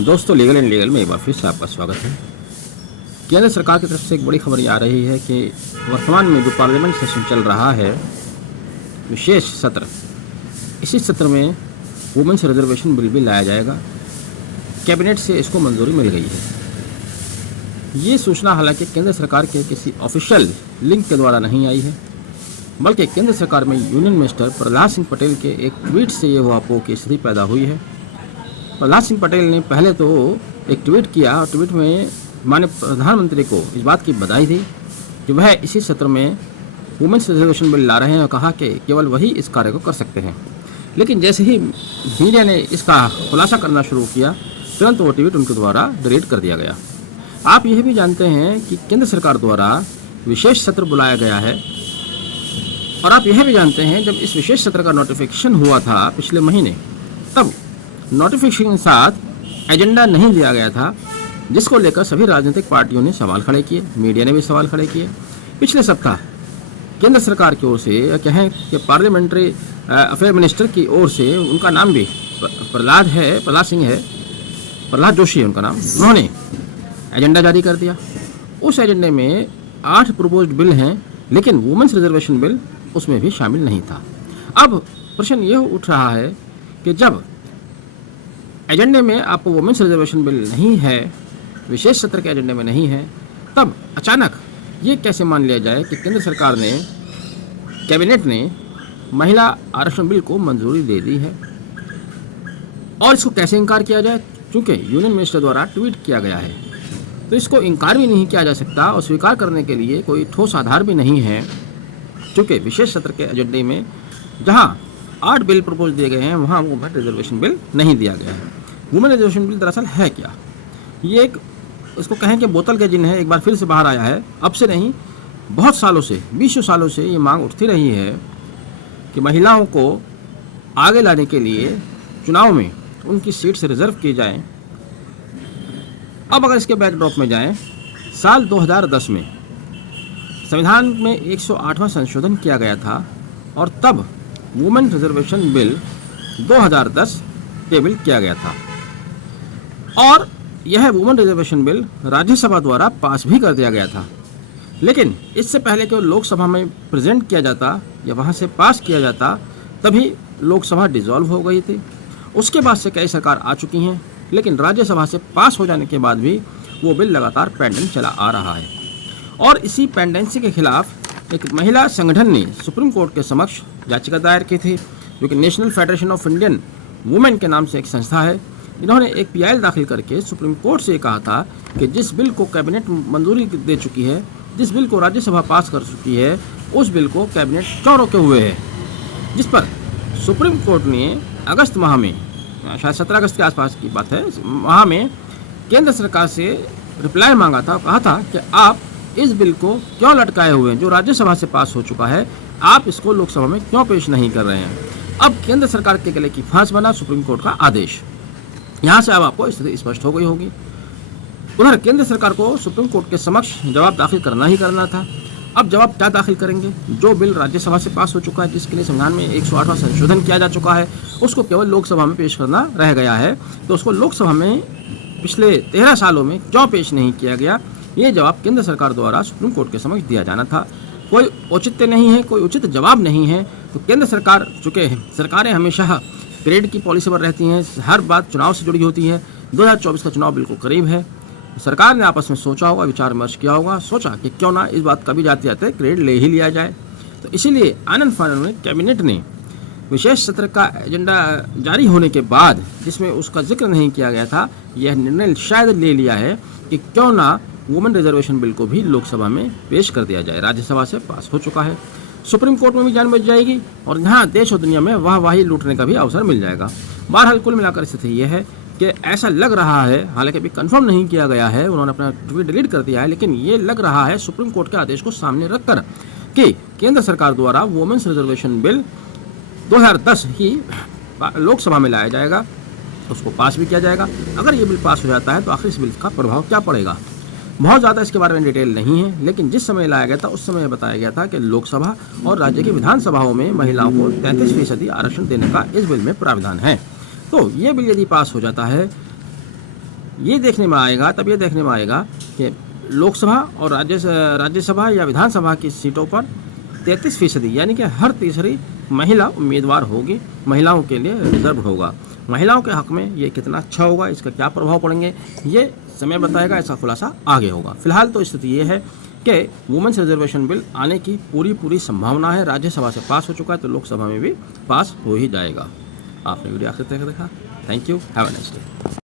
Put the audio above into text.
दोस्तों, legal and legal में एक बार फिर से आपका स्वागत है। केंद्र सरकार की तरफ से एक बड़ी खबर ये आ रही है कि वर्तमान में जो पार्लियामेंट सेशन चल रहा है, विशेष सत्र, इसी सत्र में वुमेन्स रिजर्वेशन बिल भी लाया जाएगा। कैबिनेट से इसको मंजूरी मिल गई है। ये सूचना हालांकि केंद्र सरकार के किसी ऑफिशियल लिंक के द्वारा नहीं आई है, बल्कि केंद्र सरकार में यूनियन मिनिस्टर प्रहलाद सिंह पटेल के एक ट्वीट से ये वापो की स्थिति पैदा हुई है। प्रहलाद सिंह पटेल ने पहले तो एक ट्वीट किया और ट्वीट में माननीय प्रधानमंत्री को इस बात की बधाई दी कि वह इसी सत्र में वुमेन्स रिजर्वेशन बिल ला रहे हैं और कहा कि केवल वही इस कार्य को कर सकते हैं। लेकिन जैसे ही मीडिया ने इसका खुलासा करना शुरू किया, तुरंत वो ट्वीट उनके द्वारा डिलीट कर दिया गया। आप यह भी जानते हैं कि केंद्र सरकार द्वारा विशेष सत्र बुलाया गया है, और आप यह भी जानते हैं जब इस विशेष सत्र का नोटिफिकेशन हुआ था पिछले महीने, तब नोटिफिकेशन के साथ एजेंडा नहीं दिया गया था, जिसको लेकर सभी राजनीतिक पार्टियों ने सवाल खड़े किए, मीडिया ने भी सवाल खड़े किए। पिछले सप्ताह केंद्र सरकार की ओर से कहें कि पार्लियामेंट्री अफेयर मिनिस्टर की ओर से, उनका नाम भी प्रहलाद जोशी है उनका नाम, उन्होंने एजेंडा जारी कर दिया। उस एजेंडे में 8 प्रपोज्ड बिल हैं, लेकिन वुमेन्स रिजर्वेशन बिल उसमें भी शामिल नहीं था। अब प्रश्न यह उठ रहा है कि जब एजेंडे में आपको वुमेन्स रिजर्वेशन बिल नहीं है, विशेष सत्र के एजेंडे में नहीं है, तब अचानक ये कैसे मान लिया जाए कि केंद्र सरकार ने, कैबिनेट ने महिला आरक्षण बिल को मंजूरी दे दी है, और इसको कैसे इनकार किया जाए? क्योंकि यूनियन मिनिस्टर द्वारा ट्वीट किया गया है, तो इसको इनकार भी नहीं किया जा सकता और स्वीकार करने के लिए कोई ठोस आधार भी नहीं है। क्योंकि विशेष सत्र के एजेंडे में जहां 8 बिल प्रपोज दिए गए हैं, वहां वुमेन रिजर्वेशन बिल नहीं दिया गया है। वुमेन रिजर्वेशन बिल दरअसल है क्या? ये एक, इसको कहें कि बोतल का जिन है, एक बार फिर से बाहर आया है। अब से नहीं, बहुत सालों से, 20 सालों से ये मांग उठती रही है कि महिलाओं को आगे लाने के लिए चुनाव में उनकी सीट से रिजर्व की जाए। अब अगर इसके बैकड्रॉप में जाएं, साल 2010 में संविधान में 108वां संशोधन किया गया था, और तब वुमेन रिजर्वेशन बिल 2010 टेबल किया गया था, और यह वुमेन रिजर्वेशन बिल राज्यसभा द्वारा पास भी कर दिया गया था। लेकिन इससे पहले कि लोकसभा में प्रेजेंट किया जाता या वहां से पास किया जाता, तभी लोकसभा डिसॉल्व हो गई थी। उसके बाद से कई सरकार आ चुकी हैं, लेकिन राज्यसभा से पास हो जाने के बाद भी वो बिल लगातार पेंडिंग चला आ रहा है। और इसी पेंडेंसी के खिलाफ एक महिला संगठन ने सुप्रीम कोर्ट के समक्ष याचिका दायर की थी, जो कि national federation of Indian women के नाम से एक संस्था है। इन्होंने एक PIL दाखिल करके सुप्रीम कोर्ट से कहा था कि जिस बिल को कैबिनेट मंजूरी दे चुकी है, जिस बिल को राज्यसभा पास कर चुकी है, उस बिल को कैबिनेट क्यों रोके हुए है? जिस पर सुप्रीम कोर्ट ने अगस्त माह में, शायद 17 अगस्त के आसपास की बात है, माह में केंद्र सरकार से रिप्लाई मांगा था, कहा था कि आप इस बिल को क्यों लटकाए हुए हैं, जो राज्यसभा से पास हो चुका है, आप इसको लोकसभा में क्यों पेश नहीं कर रहे हैं? अब केंद्र सरकार के गले की फांस बना सुप्रीम कोर्ट का आदेश। यहाँ से अब आपको स्थिति स्पष्ट हो गई होगी। उधर केंद्र सरकार को सुप्रीम कोर्ट के समक्ष जवाब दाखिल करना ही करना था। अब जवाब क्या दाखिल करेंगे? जो बिल राज्यसभा से पास हो चुका है, जिसके लिए संविधान में 108वां संशोधन किया जा चुका है, उसको केवल लोकसभा में पेश करना रह गया है, तो उसको लोकसभा में पिछले 13 सालों में क्यों पेश नहीं किया गया? ये जवाब केंद्र सरकार द्वारा सुप्रीम कोर्ट के समक्ष दिया जाना था। कोई औचित्य नहीं है, कोई उचित जवाब नहीं है। तो केंद्र सरकार, चूँकि सरकारें हमेशा क्रेडिट की पॉलिसी पर रहती हैं, हर बात चुनाव से जुड़ी होती है। 2024 का चुनाव बिल्कुल करीब है। सरकार ने आपस में सोचा होगा, विचार विमर्श किया होगा, सोचा कि क्यों ना इस बात का भी जाते जाते क्रेडिट ले ही लिया जाए। तो इसीलिए आनंद फानन में कैबिनेट ने विशेष सत्र का एजेंडा जारी होने के बाद, जिसमें उसका जिक्र नहीं किया गया था, यह निर्णय शायद ले लिया है कि क्यों ना वुमेन रिजर्वेशन बिल को भी लोकसभा में पेश कर दिया जाए। राज्यसभा से पास हो चुका है, सुप्रीम कोर्ट में भी जान बच जाएगी, और यहाँ देश और दुनिया में वाहवाही लूटने का भी अवसर मिल जाएगा। बहरहाल कुल मिलाकर स्थिति यह है कि ऐसा लग रहा है, हालांकि अभी कंफर्म नहीं किया गया है, उन्होंने अपना ट्वीट डिलीट कर दिया है, लेकिन ये लग रहा है सुप्रीम कोर्ट के आदेश को सामने रखकर कि केंद्र सरकार द्वारा वुमेन्स रिजर्वेशन बिल 2010 ही लोकसभा में लाया जाएगा, उसको पास भी किया जाएगा। अगर ये बिल पास हो जाता है तो आखिर इस बिल का प्रभाव क्या पड़ेगा? बहुत ज़्यादा इसके बारे में डिटेल नहीं है, लेकिन जिस समय लाया गया था उस समय बताया गया था कि लोकसभा और राज्य की विधानसभाओं में महिलाओं को 33% आरक्षण देने का इस बिल में प्रावधान है। तो ये बिल यदि पास हो जाता है ये देखने में आएगा, तब ये देखने में आएगा कि लोकसभा और राज्यसभा या विधानसभा की सीटों पर 33% यानी कि हर तीसरी महिला उम्मीदवार होगी, महिलाओं के लिए रिजर्व होगा। महिलाओं के हक में ये कितना अच्छा होगा, इसका क्या प्रभाव पड़ेंगे, ये समय बताएगा, इसका खुलासा आगे होगा। फिलहाल तो स्थिति ये है कि वुमेन्स रिजर्वेशन बिल आने की पूरी संभावना है। राज्यसभा से पास हो चुका है तो लोकसभा में भी पास हो ही जाएगा। आपने वीडियो आखिर तक देखा, thank you, have a nice day.